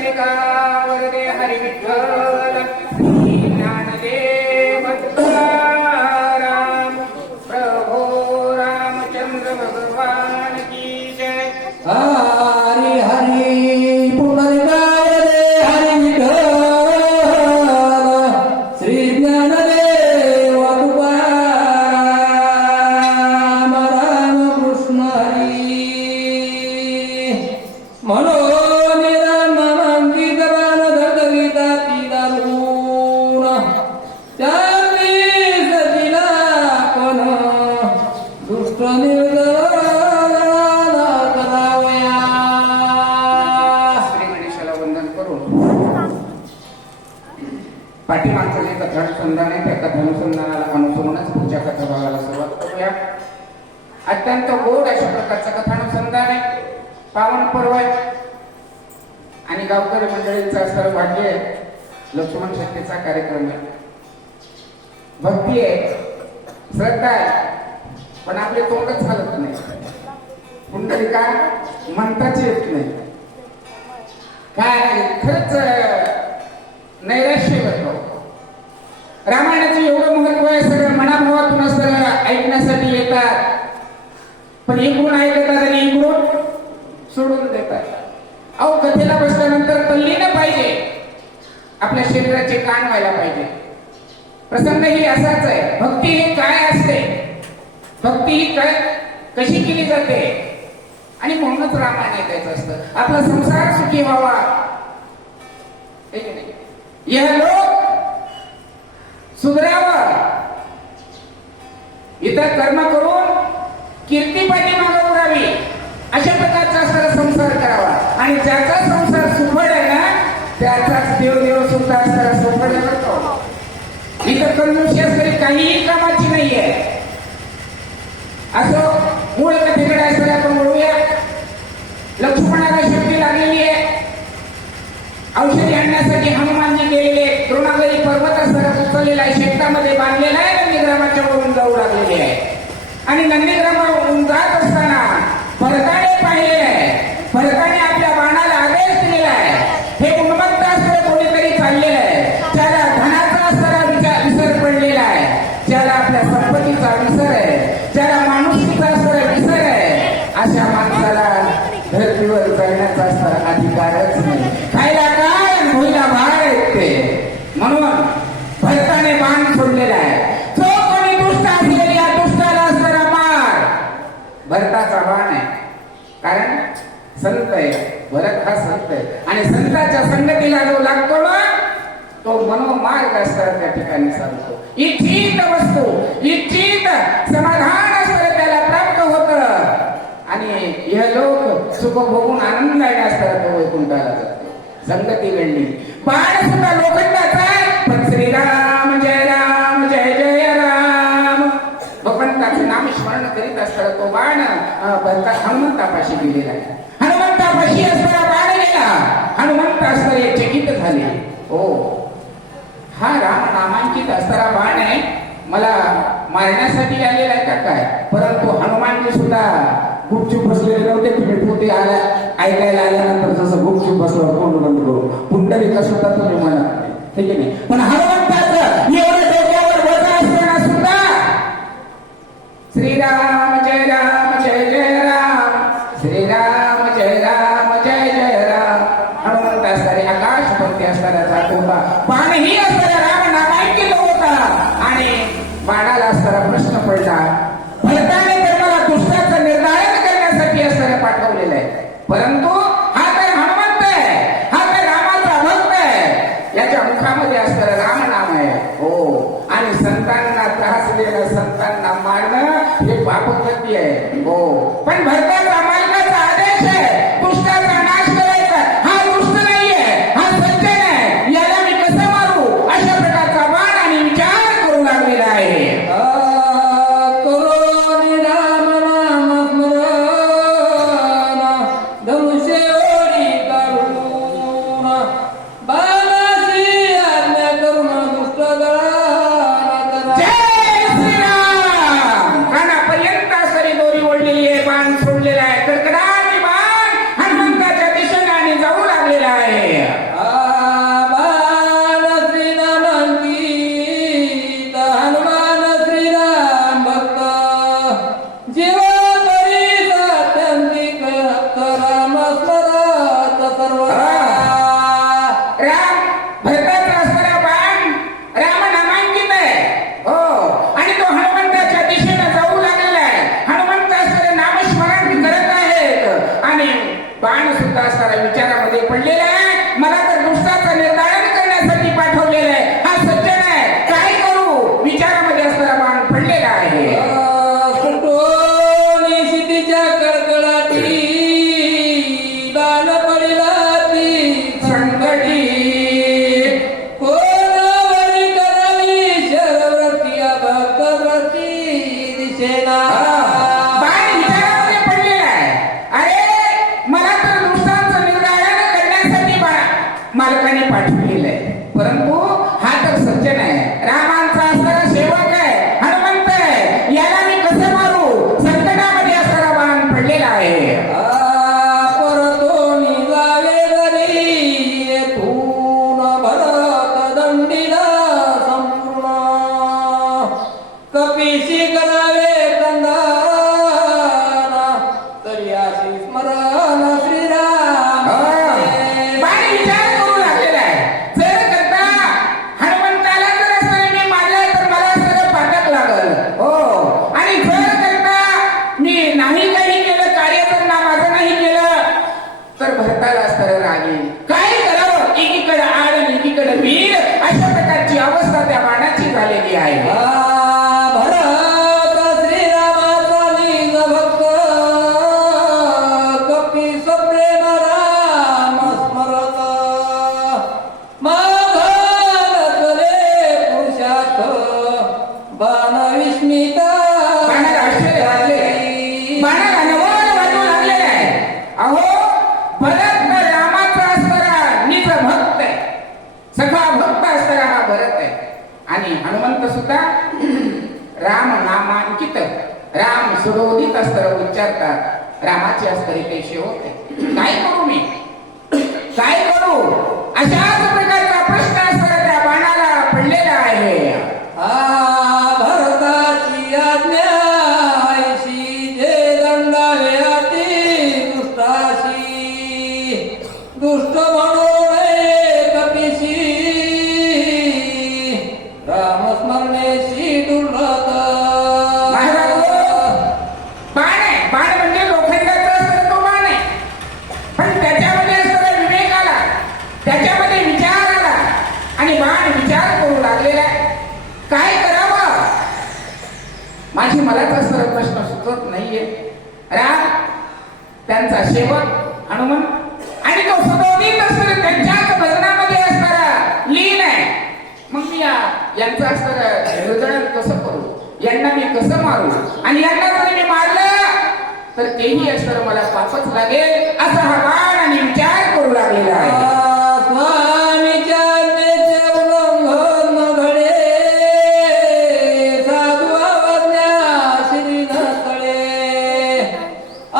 पुंडलिका वरदे हरी विठ्ठल ज्ञानदेव तुकाराम प्रभो रामचंद्र भगवान की जय। हरी हरी पुंडलिका वरदे हरी विठ्ठल श्री ज्ञानदेव तुकाराम रामकृष्ण हरी मनोनिरामनांकित बाणधरकविता तिदालून त्यावी सजिला पण दुष्ट निर्दयना करावया। श्री गणेशाला वंदन करून पाठीमागचं जे कथानुसंधान आहे त्या कथानुसंधानाला अनुसरूनच पुढच्या कथाभागाला सुरुवात करूया। अत्यंत गोड अशा प्रकारचं कथानुसंधान आहे, पावन पर्व आहे आणि गावकरी मंडळींचं असं भाग्य आहे। लक्ष्मण शक्तीचा कार्यक्रम आहे, भक्ती आहे, श्रद्धा आहे, पण आपले तोंडच चालत नाही। पुंडलिका म्हणताच येत नाही, काय खरंच नैराश्य होतो। रामायणाचं एवढं महत्व आहे, सगळं मनाभावातून सगळं ऐकण्यासाठी येतात, पण इकडून ऐकतात आणि इकडून सोडून देतात। अहो कथेला बसल्यानंतर तल्लीन पाहिजे, आपल्या शरीराचे कान व्हायला पाहिजे। प्रसंग ही असाच आहे, भक्ती ही काय असते, भक्ती ही काय कशी केली जाते, आणि म्हणूनच रामायण ऐकायचं असतं। आपला संसार सुखी व्हावा, यह लोक सुधरावं, इतर कर्म करून कीर्ती पाठीमागे उरावी, अशा प्रकारचा असणारा संसार करावा। आणि ज्याचा संसार सुखड आहे ना, त्याचाच देव सुद्धा असणारा सुखड करतो। इतर कर्मशी असणारी काहीही कामाची नाहीये। असं मूळ कथेकडे असणारे आपण बोलूया। लक्ष्मणाला शक्ती लागलेली आहे, औषधी आणण्यासाठी हनुमानजी गेलेले, द्रोणागरी पर्वत असणारा उचललेला आहे, शेतामध्ये बांधलेला आहे, नंदीग्रामाच्या वरून जाऊ लागलेले आहे। आणि नंदीग्रामावरून जात असताना भरताने पाहिलेलं आहे, भरताने आपल्या बाणाला आदेश दिलेला आहे, हे उन्मत्त असणारं कोणीतरी चाललेलं आहे, ज्याला धनाचा असणारा विसर पडलेला आहे, ज्याला आपल्या संपत्तीचा विसर आहे, ज्याला माणुसकीचा असणारा विसर आहे, अशा माणसाला धर्तीवर जगण्याचा असणारा अधिकारच नाही। खायला काय होईला भार आहेत ते, म्हणून भरताने बाण सोडलेला आहे। जो कोणी दुष्ट असेल या दुष्टाला असणारा मार भरताचा बाण आहे, कारण संत आहे, भरत हा संत आहे, आणि संताच्या संगतीला जो लागतो ना, तो मनोमार्ग असतात त्या ठिकाणी चालतो। इच्छित वस्तू, इच्छित समाधान असतं त्याला प्राप्त होत, आणि हे लोक सुख भोगून आनंदाने असतात तो वैकुंठाला जातो। संगती घडली, बाण सुद्धा लोखंडाचा, पण श्रीराम जय राम जय जय राम भगवंताचं नाम स्मरण करीत असताना तो बाण हनुमंतापाशी गेलेला आहे। हनुमंतापाशी असणारा बाण गेला, हनुमंत असणारे चकित झाले, हो हा राम नामांकित असणारा बाण आहे, मला मारण्यासाठी आलेला आहे का काय? परंतु हनुमानजी सुद्धा गुपचूप बसलेले नव्हते। तुम्ही पोते ऐकायला आल्यानंतर जसं गुपचूप बसलं तोंड बंद करू, पुंडलिका सुद्धा तुम्ही म्हणत नाही, ठीक आहे नाही, पण हनुमंताचं एवढं डोक्यावर वजा असताना सुद्धा श्रीराम जय राम जय जय राम, श्रीराम जय राम जय जय राम हनुमंत असणारे आकाशपंथी असणारा जात होता, बाणही असणारा राम नामांकित होता, आणि बाणाला असणारा प्रश्न पडला, भरताने तर मला दुष्टाचं निर्धारण करण्यासाठी असणारे पाठवलेलं आहे, परंतु हा सुद्धा असणारा विचारामध्ये पडलेला आहे. मला तर दुष्टाचं निर्धारण करण्यासाठी पाठवलेलं आहे. हा सज्जन आहे, काय करू? विचारामध्ये असणारा बाण पडलेला आहे. सुटोनी शितीच्या कडकडाटी दान पडिला ती संकटी कोणावरी करावी शरव्रती भक्तव्रती दिसेना. बाण विचारामध्ये पडलेला आहे. अरे मला तर दुष्टांचं निर्धारण करण्यासाठी मालकाने पाठवलेलं आहे. परंतु हा तर सज्जन आहे, रामांचा असणारा सेवक आहे, हनुमंत आहे. याला मी कसं मारू? संकटामध्ये असणारा बाण पडलेला आहे. परतोनी जावे घरी येथून भरत दंडीला संपूर्ण कपिशी करावे कंदाना तरी अशी स्मरण श्रीराम. बाण विचार करू लागलेला आहे. जर करता हनुमंताला जर असं मी मारलं तर मला सगळं पातक लागल. हो, आणि जर करता मी नाही काही केलं, कार्य तर ना माझं नाही केलं तर भरताला असतं राग येईल. काय करावं? एकीकडे आड आणि एकीकडे वीर, अशा प्रकारची अवस्था त्या बाणाची झालेली आहे. भरत श्रीरामाचा निज भक्त कपी सप्रेम राम स्मरत माघारले पुरुषार्थ बाण विस्मित. बाणाला आश्चर्य वाटले, बाणाला नवल वाटू लागलेलं आहे. अहो, भरत तर रामाचा असणारा निज भक्त आहे, सखा भक्त असणारा हा भरत आहे. आणि हनुमंत सुद्धा राम नामांकित, राम सुडोदित असतं उच्चारतात. रामाचे असणारे काही शेवक आहे. काय करू मी? काय करू? अशाच प्रकारचा प्रश्न असणारा त्या बाणाला पडलेला आहे. भरताची आज्ञा ऐशी जे दंडावे अति दुष्टाशी दुष्ट म्हणून कपिशी रामस्मरणेशी दुर्लत. बाण आहे, बाण म्हणजे लोखंडाचा असतो तो बाण आहे. पण त्याच्यामध्ये असणारा विवेक आला, त्याच्यामध्ये विचार आला आणि बाण विचार करू लागलेला आहे. काय करावं? माझी मलाच असणारा प्रश्न सुचत नाहीये. राम, त्यांचा सेवक हनुमान आणि तो सदोदित असणारा त्यांच्याच भजनामध्ये असणारा लीन आहे. मग मी यांचं असणारं हृदय कसं करू? यांना मी कसं मारू? आणि यांना जर मी मारलं तर तेही असणारं मला पापच लागेल, असा हा बाण आणि विचार करू लागलेला आहे. स्वामीच्या आज्ञेचे उल्लंघन न घडे साधू अवज्ञा श्री नसळे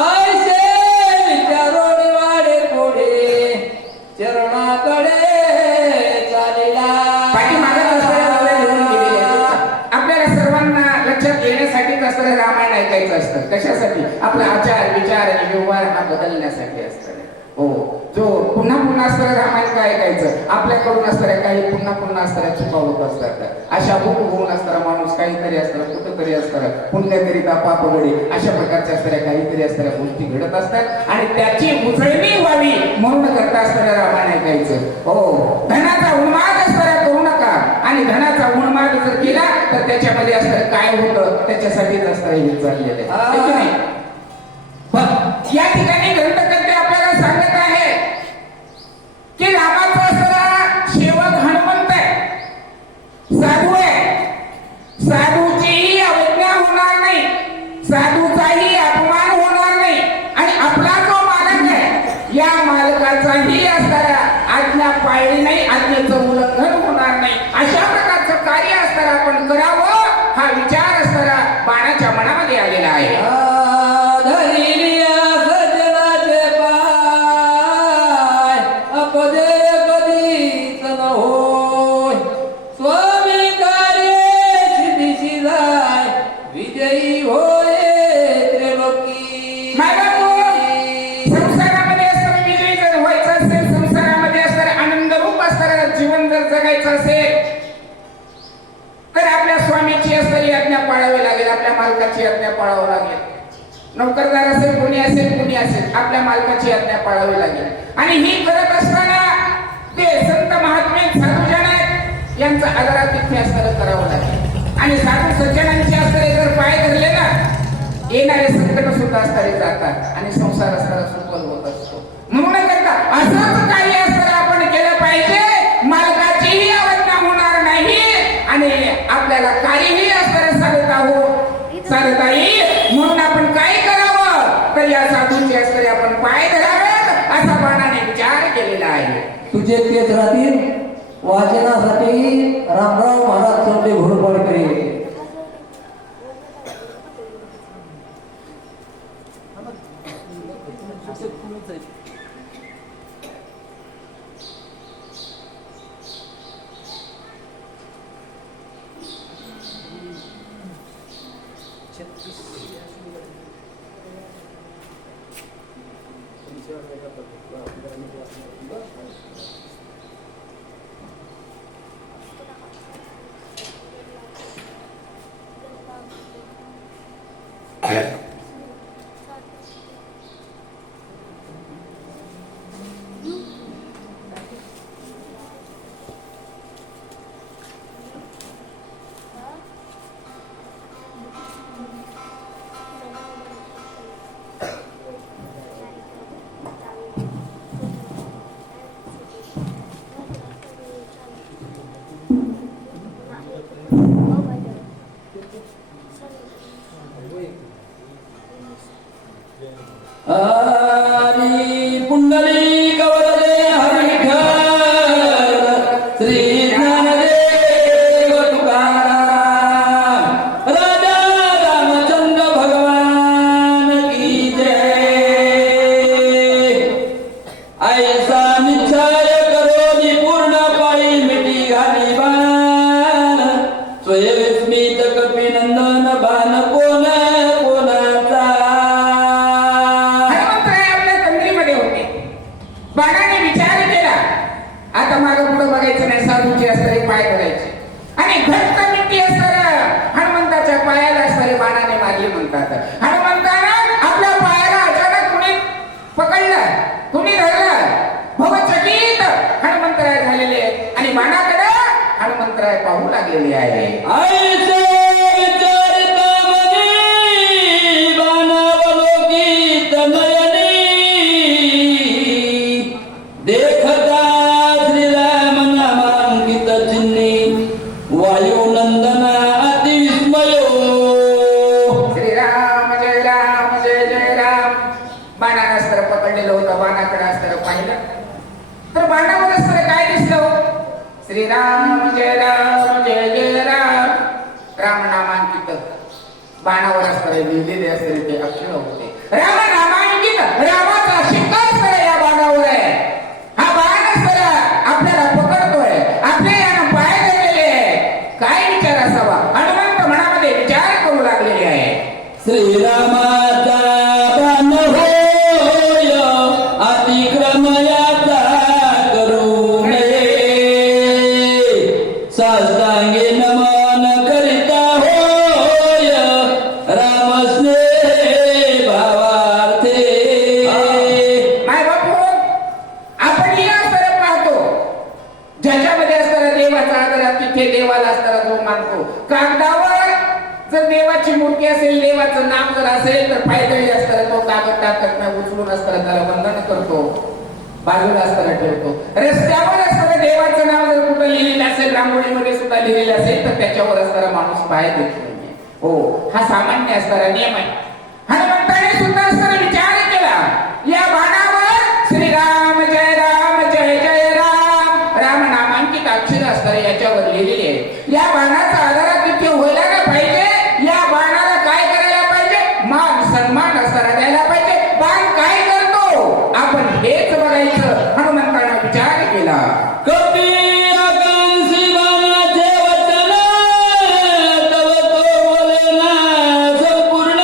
ऐसे विचारोडी वाडे कोडे चरणाकडे चालिला. पाठीमागं असणाऱ्या नव्या लिहून गेलेल्या आहेत. आपल्याला सर्वांना लक्षात येण्यासाठीच असणारं रामायण ऐकायचं असतं. कशासाठी? आपला आचार विचार आणि व्यवहार हा बदलण्यासाठी असतं. हो, जो पुन्हा पुन्हा असणारं रामायण काय ऐकायचं? आपल्याकडून असणाऱ्या काही पुन्हा पुन्हा असणाऱ्या चुका होत असतात. अशा भूक होऊन असणारा माणूस काहीतरी असणारं कुठंतरी असणारं पुण्यकरिता पाप घडे, अशा प्रकारच्या असणाऱ्या काहीतरी असणाऱ्या गोष्टी घडत असतात आणि त्याची उजळणी व्हावी म्हणून करता असणाऱ्या रामायण ऐकायचं. हो, धनाचा उन्माद असणारा करू नका. आणि धनाचा उन्माद जर केला तर त्याच्यामध्ये असणारं काय होतं त्याच्यासाठीच असणारं हे चाललेलं आहे. है की नाही? या ठिकाणी ग्रंथकर्ते आपल्याला सांगत आहे की रामाचा असणारा सेवक हनुमंत आहे, साधू आहे. साधूचीही अवज्ञा होणार नाही, साधूचाही अपमान होणार नाही आणि आपला जो मालक आहे या मालकाचाही असणारा आज्ञा पाळली नाही, आज्ञेचं उल्लंघन होणार नाही. अशा प्रकारचं कार्य असणारा आपण करावं हा विचार असणारा बाणाच्या मनामध्ये आलेला आहे. संसारामध्ये असणारा विजयी जर व्हायचं असेल, संसारामध्ये असणारा आनंद रूप असणारा जीवन जर जगायचं असेल तर आपल्या स्वामी असेल कुणी असेल आपल्या मालकाची आज्ञा पाळावी लागेल आणि ही करत असताना ते संत महात्मे साधूजन आहेत यांचं आदरातिथ्य असताना करावं लागेल आणि साधू सज्जनांचे असणारे जर पाय धरले ना येणारे संकट सुद्धा असणारे जातात आणि संसार असताना सुफल होत असतो. म्हणून करता असंच काही असताना आपण केलं पाहिजे मालकाचीही अवज्ञा होणार नाही आणि आपल्याला काहीही असताना साधता येईल. म्हणून आपण काय करावं तर या साधूंचे असणारे आपण पाय धरावेत असा बाणाने विचार केलेला आहे. तुझे तेच राहतील वाचनासाठी रामराव महाराज चौटे घोरपडकरे. हरी पुंडली कवरले हरिठल श्री ज्ञानदेव तुकाराम राजा रामचंद्र भगवान की जय. ऐसा निश्चय करोनी पूर्ण पायी मिटी घाली बाण स्वयंस्मित कपिनंदन बाण कोण कोणाचा. बाणाने विचार केला आता मागं पुढे बघायचं नाही साधूचे असणारे पाय धरायचे आणि घट्ट मिठी असणाऱ्या हनुमंताच्या पायाला असणारे बाणाने मारले म्हणतात. हनुमंताला आपल्या पायाला अचानक कुणी पकडलं कुणी धरलं भवचकित हनुमंतराय झालेले आणि बाणाकडे हनुमंतराय पाहू लागलेले आहे. देखता श्रीराम नामांकित चिन्हे वायुनंदना अतिविस्मयो. श्रीराम जय राम जय जय राम. बाणानं अस्त्र पकडलेलं होतं बाणाकडे अस्त्र पाहिलं तर बाणावर अस्त्र काय दिसलं श्रीराम जय राम जय जय राम. राम नामांकित बाणावर अस्त्र लिहिलेले असलेले ते अक्षर होते. राम नामांकित रामाचा शिक्का अस्त्र या बाणावर आहे. हा बाण अस्त्र आपल्याला पकडतोय आपल्या यानं पाय धरलेले आहे. काय विचार असावा हनुमंत मनामध्ये विचार करू लागलेले आहे. श्रीरामाचा बाण होय अतिक्रम याचा करू नये साष्टांगे नमन करिता होय रामस्नेह भावार्थे. माय बापू आपण या अस्त्र पाहतो ज्याच्यामध्ये असणारा देवाचा आदर तिथे देवाला असणारा जो मानतो. कागदावर जर देवाची मूर्ती असेल देवाचं नाम जर असेल तर फायदा असताना तो कागद टाकत नाही उचलून असताना त्याला वंदन करतो बाजूला असताना ठेवतो. रस्त्यावर असताना देवाचं नाव जर कुठं लिहिलेलं असेल रांगोळीमध्ये सुद्धा लिहिलेलं असेल तर त्याच्यावर असणारा माणूस पाय देत नाही. हो हा सामान्य असणारा नियम आहे. हनुमंताने सुद्धा असताना विचार केला या बाणावर श्रीराम जय राम जय जय राम राम नामांकित अक्षर असणारे याच्यावर लिहिलेले आहे. या बाणाचा आदरातिथ्य व्हायला ना पाहिजे. या बाणाला काय करायला पाहिजे मान सन्मान असताना द्यायला पाहिजे. बाण काय करतो आपण हेच बघायचं हनुमंताने विचार केला. कपी आकांक्षी बाणाचे वचन तव तो बोलेना संपूर्ण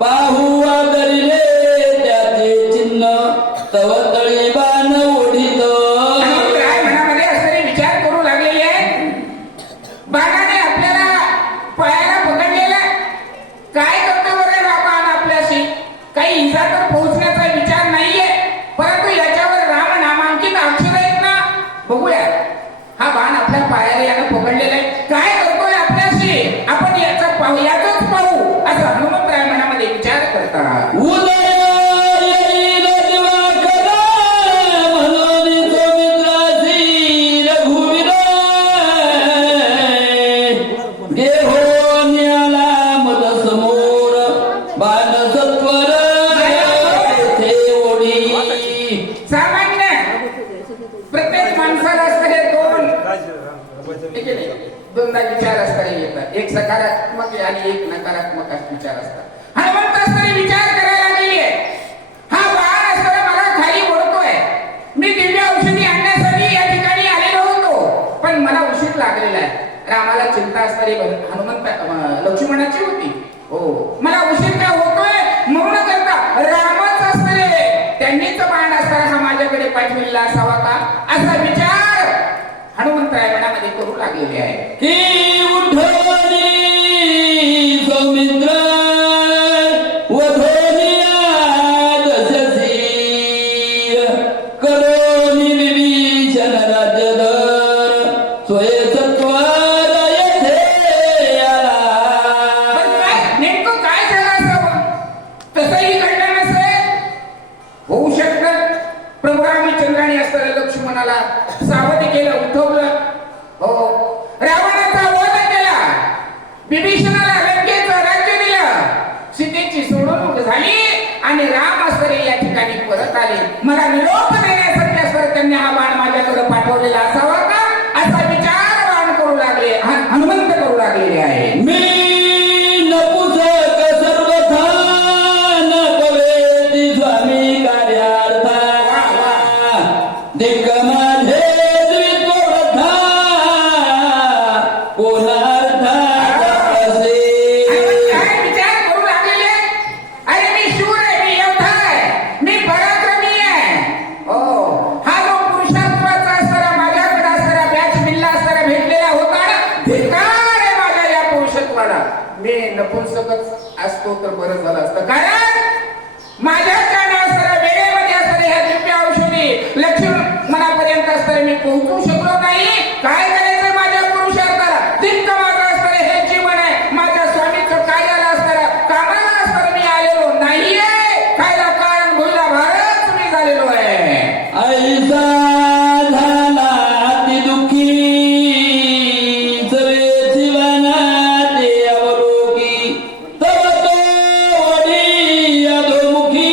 पाहू आदरिले त्याचे चिन्ह तव तळी बाण ओढित. हनुमंतराय मनामध्ये असणारे विचार करू लागलेले आहे. बाणाने आपल्याला पायाला पकडलेला काय करतो बरं हे की नाही? दोनदा विचार असताना येतात, एक सकारात्मक आणि एक नकारात्मक विचार असतात. हनुमंत असताना विचार करायला नाहीये, हा बाण असताना मला खाली ओढतोय, मी दिव्य औषधी आणण्यासाठी या ठिकाणी आलेलो होतो, पण मला उशीर लागलेला आहे. रामाला चिंता असणारी लक्ष्मणाची होती. हो, मला उशीर का होतोय म्हणून करता रामच असणारे त्यांनीच बाण असताना हा माझ्याकडे पाठविलेला असावा का, असा विचार हनुमंतराय मनामध्ये करू लागलेले आहे. की उठवली सौमित्र वधोनिया दशसी करोनी विभीषण राज्यधर स्वय सत्वर येथे आला. नेमकं काय झालं असावं? तसंही घडलं नसेल. होऊ शकतं प्रभू रामचंद्राने असताना लक्ष्मणाला सावध केलं, उठवलं. हो, रावणाचा वध केला, विभीषणाला लंकेचं राज्य दिलं, सीतेची सोडवणूक झाली आणि राम असरे या ठिकाणी परत आले. मला निरोप देण्यासाठी असं त्यांनी हा बाण माझ्याकडे पाठवलेला असावा का, असा विचार बाण करू लागले, हनुमंत करू लागलेले आहे. मी नपुसक सर्वथा न कवेती स्वामी कार्यार्था दिग्ग माझे द्वित्वथा कोणार्था असे. काय विचार करू लागलेले? अरे मी शूर आहे, मी योद्धा आहे, मी पराक्रमी आहे. हो, हा जो पुरुषत्वाचा असणारा माझ्याकडे असणारा बॅच बिल्ला असणारा भेटलेला होता ना, धिक्कार आहे माझ्या या पुरुषत्वाला. मी नपुंसकच असतो तर बरं झालं असतं, कारण माझ्याकडे असणाऱ्या वेळेमध्ये असणाऱ्या ह्या दिव्य औषधी लक्ष्मणापर्यंत असणारे मी पोहोचू शकलो नाही. काय करायचं माझ्या पुरुषार्थाला? दिक्क माझं असणारे हे जीवन आहे, माझ्या स्वामीचं कार्याला असणाऱ्या कामाला असणारं मी आलेलो नाहीये. खायला कारण भुईला भारच मी झालेलो आहे. ऐसा झाला अति दुःखी सवे जीवना ते अवलोकी तव तो वडी अधोमुखी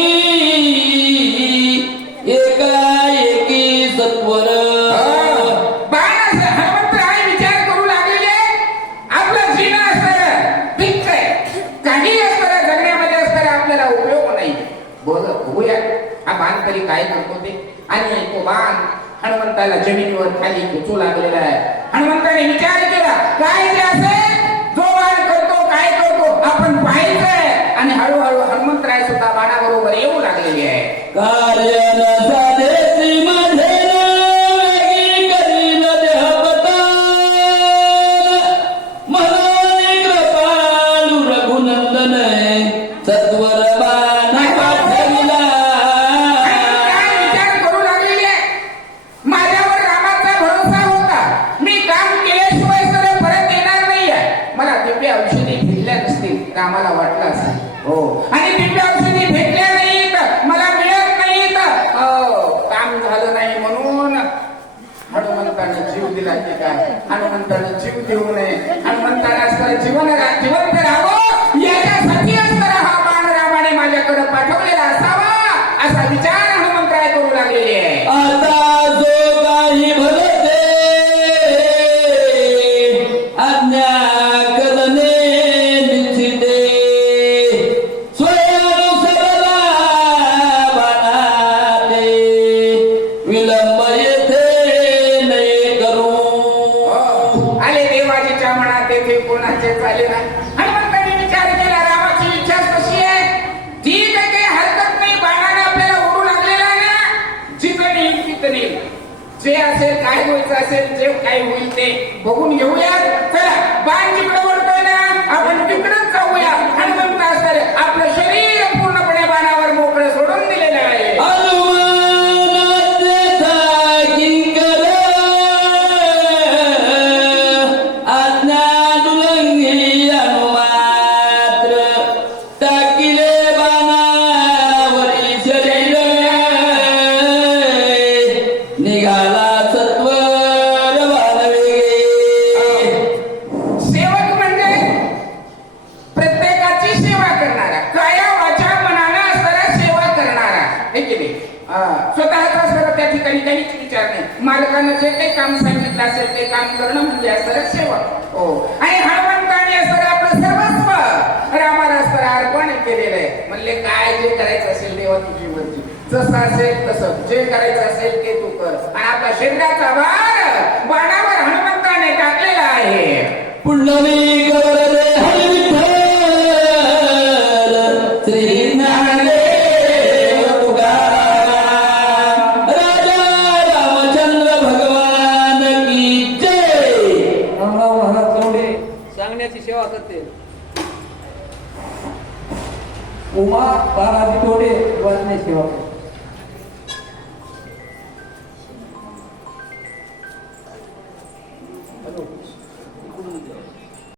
एकाएकी सत्वर. बाण हनुमंतराय विचार करू लागलेले, आपलं जीवन असणारं भिक्क आहे, काही असणारं जगण्यामध्ये असणारं आपल्याला उपयोग नाही. बोल होऊया, हा बाण तरी काय करतो ते. आणि तो बाण हनुमंताला जमिनीवर खाली खेचू लागलेला आहे. हनुमंताने विचार केला, काय ते असेल, जो बाण करतो काय करतो आपण पाहायचंय. आणि हळूहळू हनुमंतराय सुद्धा बाणाबरोबर येऊ लागलेली आहे. कार्य न साधेसी माझे वेगी करीन देहपता मनोनी कृपाळू रघुनंदन सत्वर बाण पाठविला. काय विचार करू लागलेले, माझ्यावर रामाचा भरोसा होता, मी काम केल्याशिवाय सर परत येणार नाहीये. मला दिव्य औषधी भेटल्या नसतील, रामाला वाटलं असेल. हो, आणि दिव्य औषधी भेटल्या नाहीत, मला मिळत नाहीत, काम झालं नाही म्हणून हनुमंतानं जीव दिला की काय? हनुमंतानं जीव देऊ नये, हनुमंतानं असणारं जिवंत राहावं याच्यासाठी असणारा हा बाण रामाने माझ्याकडे पाठवलेला असावा, असा विचार हनुमंतराय करू लागलेले आहे. आता जो काही भरते आज्ञा करणे निश्चिते स्वयानुसरला बाणाते विलंब येथे नाही करू. आले देवाजीच्या मनात येथे कोणाचे चाले नाही. हनुमंताने विचार केला, रामाची इच्छा कशी आहे, ठीक आहे, काही हरकत नाही, बाणाने आपल्याला ओढू लागलेला आहे ना, जिथं नेईल तिथं नेईल, जे असेल काय व्हायचं असेल, जे काही होईल ते बघून घेऊया. चला, बाण जिकडे ओढतोय ना आपण तिकडेच जाऊया. हनुमंत असणारे आपलं शरीर पूर्णपणे बाणावर मोकळं सोडून दिलेलं आहे. हनुमानाचा किंकर आज्ञा दुलंघी हनुमात्र टाकिले बाणावरी शरीर निघाला सत्वर वानवेगे. सेवक केले. स्वतःचा सर्व त्या ठिकाणी काहीच विचार नाही. मालकानं जे काही काम सांगितलं असेल ते काम करणं म्हणजे असं सेवा. हो, आणि हनुमंताने असं आपलं सर्वस्व रामाला असं अर्पण केलेलं आहे. म्हणले काय जे करायचं असेल देवा तुझी मर्जी, जसं असेल तसं, जे करायचं असेल ते तू कर. आणि आपला शरीराचा भार बाणावर हनुमंताने टाकलेला आहे. पुंडलिक वरदे हरी विठ्ठल श्री ज्ञानदेव तुकाराम राजा रामचंद्र भगवान की जय. रामराव महाराज चौंडे सांगण्याची सेवा करते. उमा बालाजी तोडे वाचण्याची सेवा करते.